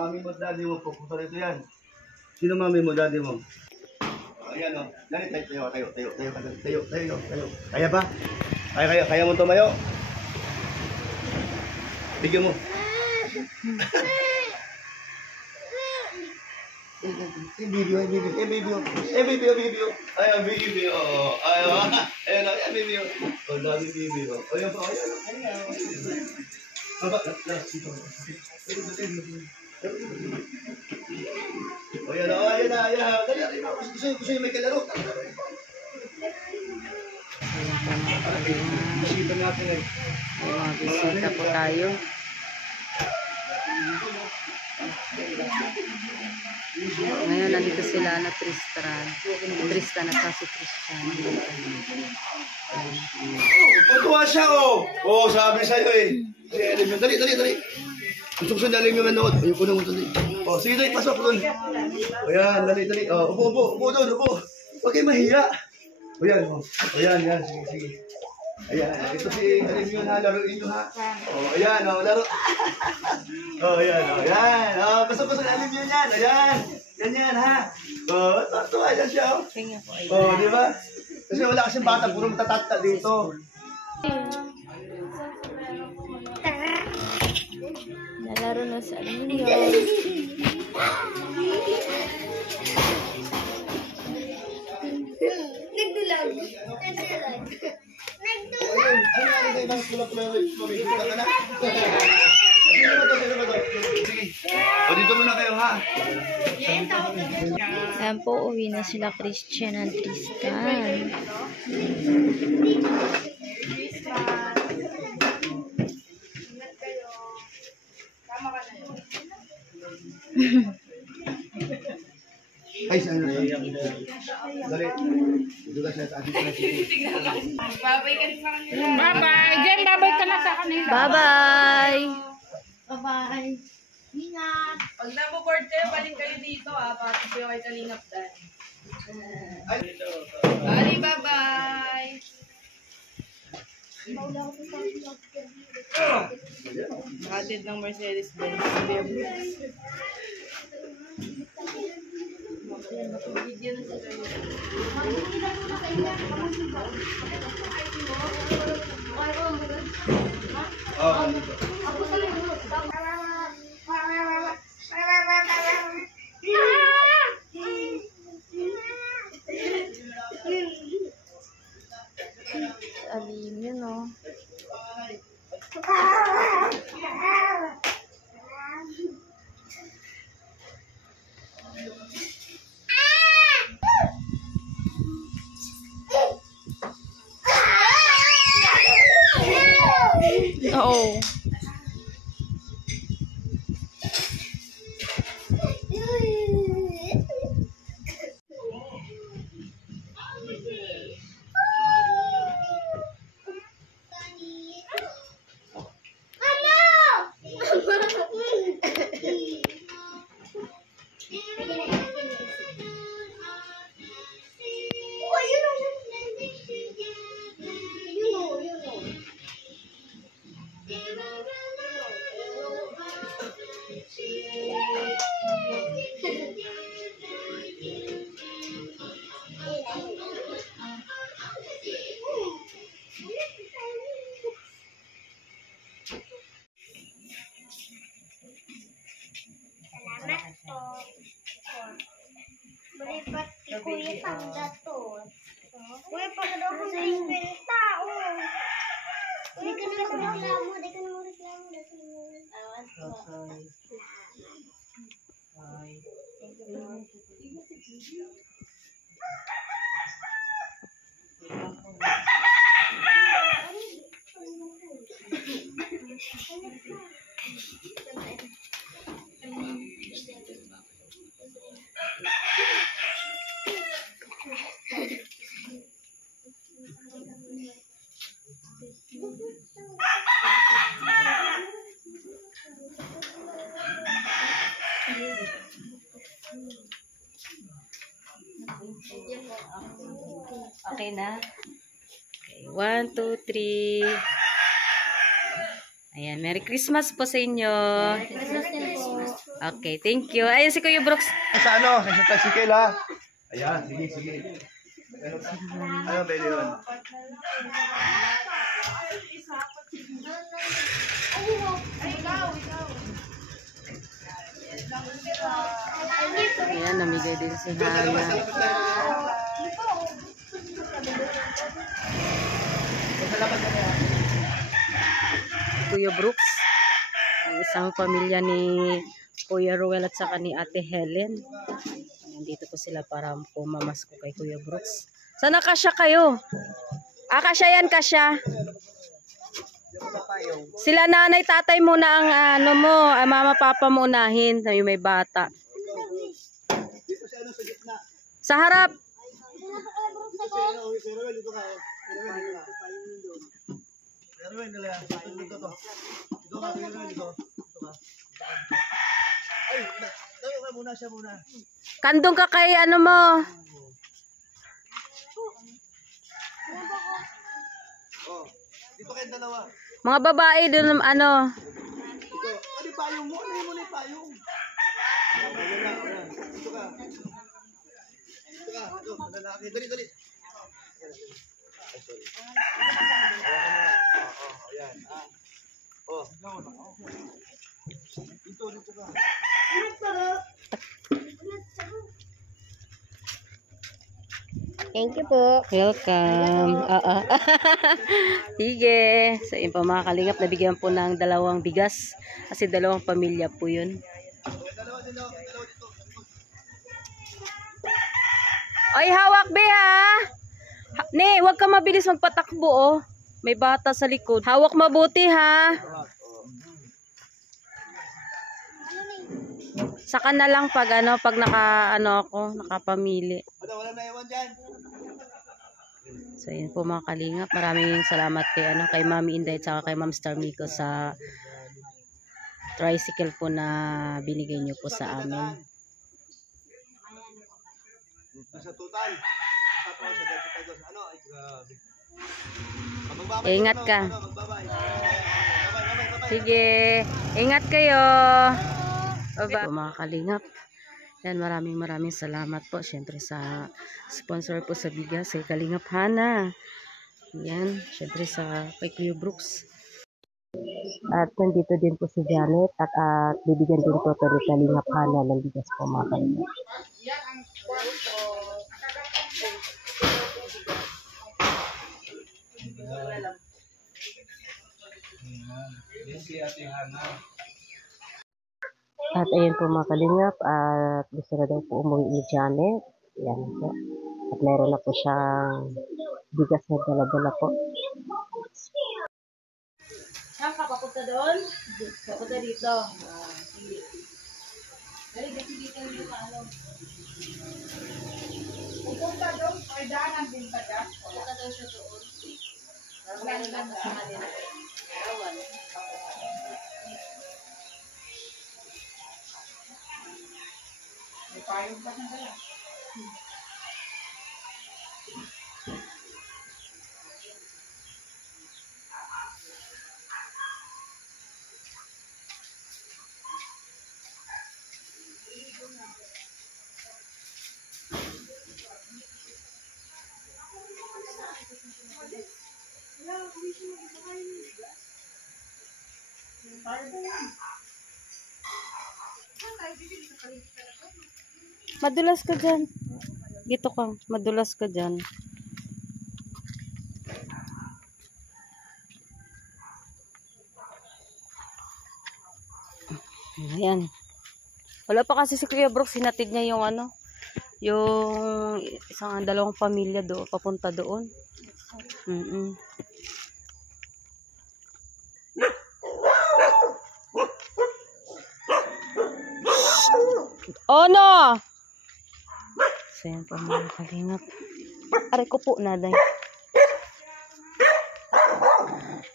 Mami mo at daddy mo po. Kung ito yan. Sino mami mo, daddy mo? Ayan o. Dali, tayo. Kaya ba? Kaya mo tumayo? Bigyan mo. Baby. Ayan, baby. Oo. Ayan, baby. Oh, dami baby. Ayan pa, ayan. Baba, dito. Ayan na. Dali. Gusto nyo may kalaro. Bisita natin eh. Bisita po tayo. Ngayon, nandito sila na Tristan at si Christian. Tutuwa siya, oh. Oo, sabi sa'yo eh. Dali. Gusto ko sandali yung manood. Ayun ko naman dali. Oh, sige, dali, pasok doon. Ayan, dali. Oh, upo doon. Huwag kayo mahiya. Ayan, sige. Ayan, ito si Alim yun ha, laruin nyo ha. Oh, ayan, laro. Ayan. Pasok na Alim yun yan. Ayan, ganyan ha. Oh, tuwa dyan siya. Oh, di ba? Kasi wala kasing bata, puro matatata dito. Nalaro na sa Alim yun. Nagdulag. O, dito muna kayo ha. Ayan po, uwi na sila Christian at Tristan. Ay, saan na? Dali. Dugas na sa ating Babay ka sa kanila. Bye-bye. Jen, babay ka na sa kanila. Bye-bye! Bye-bye. Ingat. Pag naboboard kayo, balik kayo dito para kayo kay Kalingap Dan. Bye, bye-bye. Hatid ng Mercedes-Benz. Video na sila yun. Alim yun, oh. Oo. Salamat po. Balipat si Kuya Tangga to. Kuya, pag daw kung sa tao. Di ka na magreklamo. Okay na? Okay, 1, 2, 3. Ayan, Merry Christmas po sa inyo. Merry Christmas. Okay, thank you. Ayun si Kuya Brooks. Sa ano? Sa tricycle ha? Ayan, sige, sige. Ano ba yun? Ayan, namigay din si Hana. Kuya Brooks. Ang isang pamilya ni Kuya Ruel at saka ni Ate Helen. Nandito po sila para pumamasko kay Kuya Brooks. Sana kasya kayo? Kasya yan, kasya. Sila nanay, tatay muna ang ano mo, mama, papa mo unahin. Sabi may bata. Sa harap. Kandong ka kay ano mo. Oh, dito kayong dalawa. Mga babae dun ano. Dito. Ano yung payong mo? Ano mo na yung payong? Dito ka. Dito ka. Dito, malalaki. Dali, dali. Ay, sorry. Ayan. Oh. Dito, dito ka. Thank you po. Welcome. Sige. So yun po mga kalingap, nabigyan po ng 2 bigas. Kasi 2 pamilya po yun. Oy, hawak be ha. Ne, huwag ka mabilis magpatakbo oh. May bata sa likod. Hawak mabuti ha. Saka na lang pag ano, pag nakapamili. Wala na iwan dyan. So yun po mga kalingap, maraming salamat kay Mami Inday at saka kay Ma'am Star Miko sa tricycle po na binigay niyo po sa amin. Sa total. Tapos sa dito ano ay grabe. Ingat ka. Sige, ingat kayo. Bye-bye. Po mga kalingap. Yan, maraming salamat po syempre sa sponsor po sa bigas kay Kalingap Hana. Yan, syempre sa kay Kuya Brooks. At nandito din po si Janet at bibigyan din po ni Kalingap Hana ng bigas po mga kalingap. At ayun po mga kalingap, at gusto na daw po umuwi ni Janet. Yan po. At meron na po siyang bigas na dala-dala po. Saan ka? Papunta doon? Papunta dito. Sige. Dali, kasi dito yung ano. Pupunta doon, ay daanan din pa dyan. Pupunta doon siya doon. Wala lang sa kanila. Ewan. May payong pa ng dala. Madulas ka dyan. Dito ka. Madulas ka dyan. Ayan. Wala pa kasi si Kuya Brooks. Hinatid niya yung ano. Yung isang 2 pamilya doon. Papunta doon. Oh no! So yan po mga kalingap. Aray ko po na day.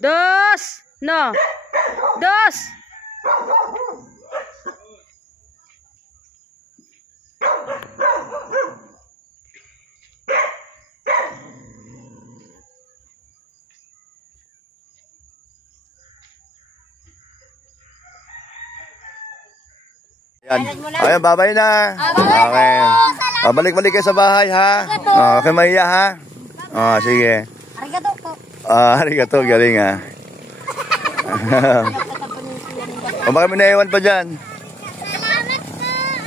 Dos! No! Dos! Ayan, babay na. Okay. Balik-balik kayo sa bahay, ha? Okay, mahiya, ha? Sige. Arigato po. Arigato, galing, ha? O baka may naiwan pa dyan.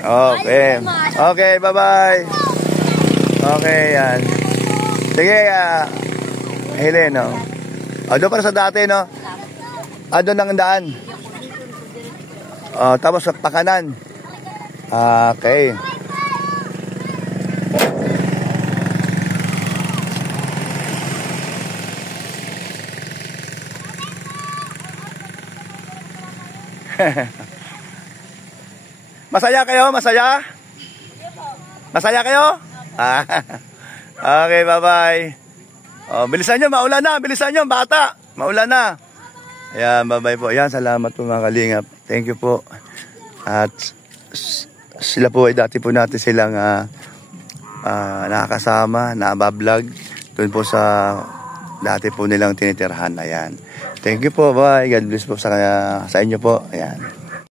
Okay. Okay, bye-bye. Okay, yan. Sige, Helen, no? Doon para sa dati, no? Doon ang daan. Tapos sa pakanan. Okay. Masaya kayo? Masaya? Masaya kayo? Okay, bye-bye. Bilisan nyo, maulan na. Bilisan nyo, bata. Maulan na. Ayan, bye-bye po. Ayan, salamat po mga kalingap. Thank you po. At sila po ay dati po natin silang nakakasama, nabablog. Doon po sa dati po nilang tinitirhan. Ayan. Thank you po. Bye. God bless po sa inyo po. Ayan.